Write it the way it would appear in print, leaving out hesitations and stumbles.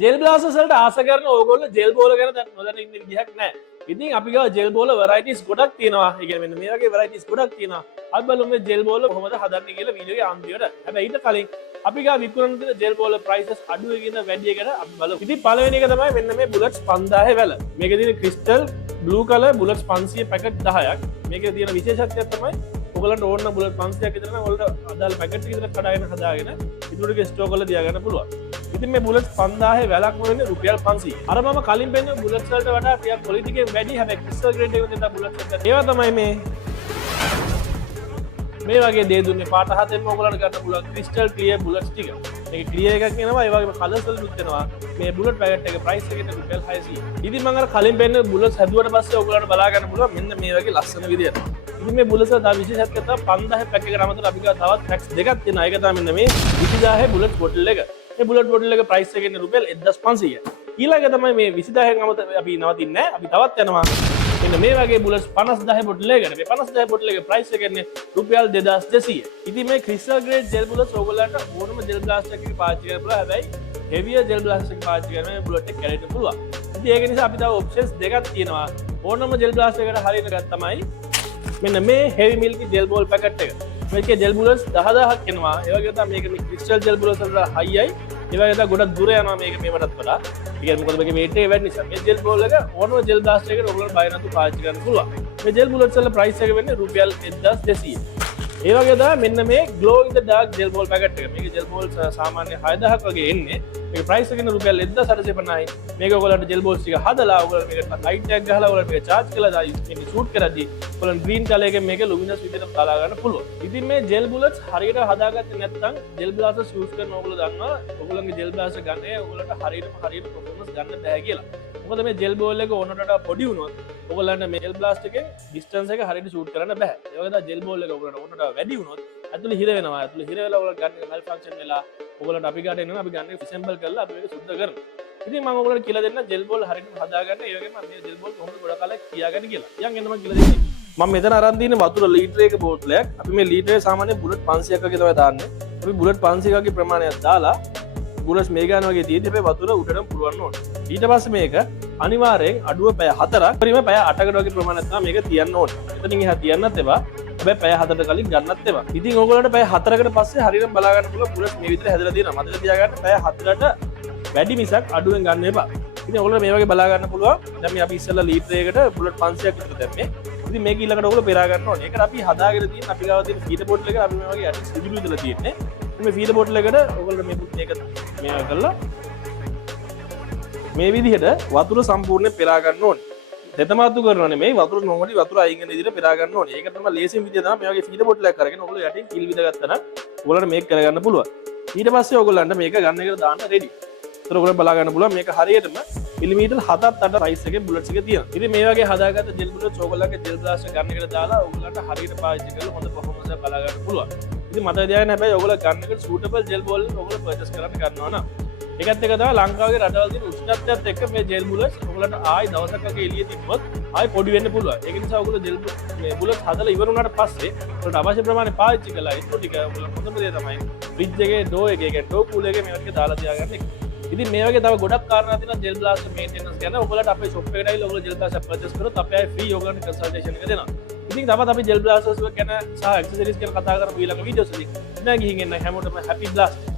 Gel බ්ලාස්ටර්ස් වලට ආස කරන ඕගොල්ලෝ ජෙල් බෝල ගැන නොදන්න ඉන්න විදිහක් නැහැ. ඉතින් අපි ගාව ජෙල් බෝල වෙරයිටිස් ගොඩක් තියෙනවා. ඒ කියන්නේ මෙන්න මේ වගේ වෙරයිටිස් ගොඩක් තියෙනවා. අපි බලමු මේ ජෙල් බෝල කොහොමද හදන්නේ කියලා වීඩියෝ එකේ අන්තිමට. හැබැයි ඊට කලින් අපි ගාව විකුණන තියෙන ජෙල් බෝල ප්‍රයිසස් අඩු වෙන වැඩි ගැන අපි බලමු. ඉතින් පළවෙනි එක තමයි මෙන්න මේ බුලට්ස් 5000 වැල. මේකේ තියෙන crystal blue colour bullets 500 packet 10ක්. මේකේ තියෙන විශේෂත්වය තමයි ඔයගලන්ට ඕන බුලට් 500ක් විතර නම් ඔයාලට අදාළ පැකට් එක විතර කඩාගෙන හදාගෙන ඉතුරු ටික ස්ටෝක් කරලා තියාගන්න පුළුවන්. ඉතින් මේ බුලට් 5000 වැලක්ම වෙන්නේ රුපියල් 500. අර මම කලින් පෙන්නන බුලට්ස් වලට වඩා ටිකක් ක්වොලිටි එකෙන් වැඩි හැබැයි ක්‍රිස්ටල් ග්‍රේඩ් එකේ තියෙන බුලට්ස් එක. ඒවා තමයි මේ වගේ දේ දුන්නේ පාට හතෙන්ම ඔයගලන්ට ගන්න පුළුවන් ක්‍රිස්ටල් ක්ලියර් බුලට්ස් ටික. මේක ක්ලියර් එකක් එනවා ඒ වගේම කලර්ස් වලුත් එනවා. මේ බුලට් පැකට් එකේ ප්‍රයිස් එක රුපියල් 600. ඉතින් මම අර කලින් පෙන්නන බුලට්ස් හැදුවට පස්සේ ඔයගලන්ට බලා ගන්න පුළුවන් මෙන්න මේ වගේ ලස්සන විදියට. ඉතින් මේ බුලට්ස් වල තව විශේෂත්වය තමයි 5000 පැක් එකකට අමතරව අපි ගාව තවත් පැක්ස් දෙකක් තියෙනවා. ඒක තමයි මෙන්න මේ 20000 බුලට් බොටල් එක. මේ බුලට් බොටල් එක ප්‍රයිස් එක ඉන්නේ රුපියල් 1500. ඊළඟ තමයි මේ 20000 අමතර අපි නවතින්නේ නැහැ. අපි තවත් යනවා. මෙන්න මේ වගේ බුලට්ස් 50000 බොටල් එකකට. මේ 50000 බොටල් එකේ ප්‍රයිස් එක ඉන්නේ රුපියල් 2200. ඉතින් මේ ක්‍රිස්ටල් ග්‍රේඩ් ජෙල් බුලට්ස් ඕගොල්ලන්ට ඕනම ජෙල් බ්ලාස්ටර් එකක පාවිච්චි කරන්න පුළුවන්. හැබැයි හෙවියර් ජෙල් බ්ලාස්ටර් එකක පාවිච්චි කරන මේ බුලට් එක කැඩෙන්න පුළුවන්. ඉතින් ඒක නිසා අපි තව ඔප්ෂන්ස් දෙකක් තියෙනවා. ඕනම ජෙල් බ්ලාස්ටර් එකකට හරියන එකක් තමයි මෙන්න මේ හෙවි මිල්කි ජෙල් බෝල් පැකට් එක. මේකේ ජෙල් බුලට්ස් 10000ක් එනවා. ඒ වගේ තමයි මේක මේ ක්‍රිස්ටල් ජෙල් බුලට්ස් වල හයියි. ඒ වගේ තමයි ගොඩක් දුර යනවා මේක මේකටත් වඩා. ඒ කියන්නේ මොකද මේකේ weight එක වැඩි නිසා. මේ ජෙල් බෝල් එක ඕනම ජෙල් බ්ලාස්ටර් එකකට ඔයගොල්ලෝ බය නැතුව පාවිච්චි කරන්න පුළුවන්. මේ ජෙල් බුලට්ස් වල ප්‍රයිස් එක වෙන්නේ රුපියල් 1200. ඒ වගේ තමයි මෙන්න මේ glow in the dark gel ball packet එක. මේකේ ජෙල් බෝල් සාමාන්‍ය 6000ක් වගේ එන්නේ. මේක ප්‍රයිස් එක රුපියල් 1850යි. මේක ඔයගොල්ලන්ට ජෙල් බෝල්ස් ටික හදලා ඔයගොල්ලෝ මේකට ලයිට් එකක් ගහලා ඔයගොල්ලෝ මේක charge කරලා දායි මේ ෂූට් කරද්දී ඔයගොල්ලන් green color එකෙන් මේක luminous විදිහට දාලා ගන්න පුළුවන්. ඉතින් මේ ජෙල් බුලට්ස් හරියට හදාගත්තේ නැත්නම් ජෙල් බ්ලාස්ටර්ස් යූස් කරන ඔයගොල්ලෝ දන්නවා ඔයගොල්ලන්ගේ ජෙල් බ්ලාස්ටර් ගන්න ඔයගොල්ලන්ට හරියට performance ගන්න බෑ කියලා. මොකද මේ ජෙල් බෝල් එක ඕනට වඩා පොඩි වුණොත් ඔයගොල්ලන්ට මේ ජෙල් බ්ලාස්ටර් එකෙන් distance එක හරියට ෂූට් කරන්න බෑ. ඒ වගේ තමයි ජෙල් බෝල් එක ඔයගොල්ලන්ට ඕනට වඩා වැඩි වුණොත් ඇතුළේ හිර වෙනවා. ඇතුළේ හිර වෙලා ඔයගොල්ලෝ ගන්න malfunction වෙලා ඔයගොල්ලන්ට අපි ගාට එනවා අපි ගන්න assemble කරලා අපි මේක සුද්ධ කරනවා. ඉතින් මම ඔයගොල්ලන්ට කියලා දෙන්න ජෙල් බෝල් හරියට හදාගන්න. ඒ වගේම මේ ජෙල් බෝල් කොහොමද ගොඩක් කාලයක් තියාගන්න කියලා. යන් එන්න මම කියලා දෙන්නේ. මම මෙතන අරන් තියෙන වතුර ලීටර එක බෝතලයක්. අපි මේ ලීටරේ සාමාන්‍ය බුලට් 500ක් වගේ තමයි දාන්නේ. අපි බුලට් 500ක් වගේ ප්‍රමාණයක් දාලා බුලට්ස් මේ ගාන වගේ දීදී හැබැයි වතුර උඩටම පුරවන්න ඕනේ. ඊට පස්සේ මේක අනිවාර්යෙන් අඩුව පැය 4ක් පරිම පැය 8කට වගේ ප්‍රමාණයක් තමයි මේක තියන්න ඕනේ. එතනින් එහා තියන්නත් එපා. හැබැයි පැය 4කට කලින් ගන්නත් එපා. ඉතින් ඕගොල්ලන්ට පැය 4කට පස්සේ හරියට බලා ගන්න පුළුවන් බුලට්ස් මේ විදිහට හැදලා තියෙනවා. මතක තියාගන්න පැය 4ට වැඩි මිසක් අඩුවෙන් ගන්න එපා. ඉතින් ඔයගොල්ලෝ මේ වගේ බලා ගන්න පුළුවන්. දැන් මේ අපි ඉස්සෙල්ලා ලීටරයකට බුලට් 500ක් විතර දැම්මේ. ඉතින් මේක ඊළඟට ඔයගොල්ලෝ පෙරා ගන්න ඕනේ. ඒකට අපි හදාගෙන තියෙන අපි ගාව තියෙන ෆීඩර් බෝටල් එක අපි මේ වගේ යටි සිදුළු ඉදලා තියෙන්නේ. මේ ෆීඩර් බෝටල් එකට ඔයගොල්ලෝ මේක මේක කරලා මේ විදිහට වතුර සම්පූර්ණයෙන් පෙරා ගන්න ඕනේ. දෙතමාතු කරනවා නෙමෙයි වතුර නොමඩි වතුර අයින් වෙන විදිහට පෙරා ගන්න ඕනේ. ඒක තමයි ලේසියෙන් විදිය තමයි මේ වගේ ෆීඩර් බෝටල් එකක් අරගෙන ඔයගොල්ලෝ යටින් කිල් විද ගත්තා නම් ඔයගොල්ලන්ට මේක කරගන්න පුළුවන්. ඊට පස්සේ ඔයගොල්ලන්ට මේක ගන්න එකට දාන්න රෙඩි. ඒතර ඔයගොල්ලෝ බලා ගන්න පුළුවන් මේක හරියටම මිලිමීටර් 7-8 සයිස් එකේ බුලට්ස් එක තියෙනවා. ඉතින් මේ වගේ හදාගත්ත ජෙල් බුලට්ස් ඔයගොල්ලන්ගේ ජෙල් බ්ලාස්ටර් ගන්න එකට දාලා ඔයගොල්ලන්ට හරියට පාවිච්චි කරලා හොඳ performance එකක් බලා ගන්න පුළුවන්. ඉතින් මතක තියාගන්න හැබැයි ඔයගොල්ලෝ ගන්න එකට suitable ජෙල් බෝල් ඔයගොල්ලෝ purchase කරන්න ගන්නවා නම් ඒකත් එක තමයි ලංකාවේ රටවල් තියෙන උෂ්ණත්වයත් එක්ක මේ ජෙල් බුලට්ස් ඔයගොල්ලන්ට ආයි දවසක් වගේ එළිය තිබ්බොත් ආයි පොඩි වෙන්න පුළුවන්. ඒක නිසා ඔයගොල්ලෝ ජෙල් මේ බුලට්ස් හදලා ඉවර වුණාට පස්සේ ඔයාලට අවශ්‍ය ප්‍රමාණය පාවිච්චි කළා. ඒක ටික ඔයගොල්ලෝ හොඳම දේ තමයි ෆ්‍රිජ් එකේ ඩෝ එකේ ඩෝ කූල් එකේ මේ වගේ දාලා තියාගන්න එක. ඉතින් මේ වගේ තව ගොඩක් කාරණා තියෙනවා ජෙල් බ්ලාස්ටර් මේන්ටෙනන්ස් ගැන. ඔයගොල්ලන්ට අපේ shop එකට ඇවිල්ලා ඔයගොල්ලෝ ජෙල් බ්ලාස්ටර් පර්චේස් කරොත් අපි ආයි ෆ්‍රී ඔයගොල්ලන්ට කන්සල්ටේෂන් එක දෙනවා. ඉතින් තවත් අපි ජෙල් බ්ලාස්ටර්ස් ගැන සහ ඇක්සසරිස් ගැන කතා කරමු ඊළඟ වීඩියෝස් වලින්. ඉතින් ගිහින් එන්න හැමෝටම හැපි බ්ලාස්ට්.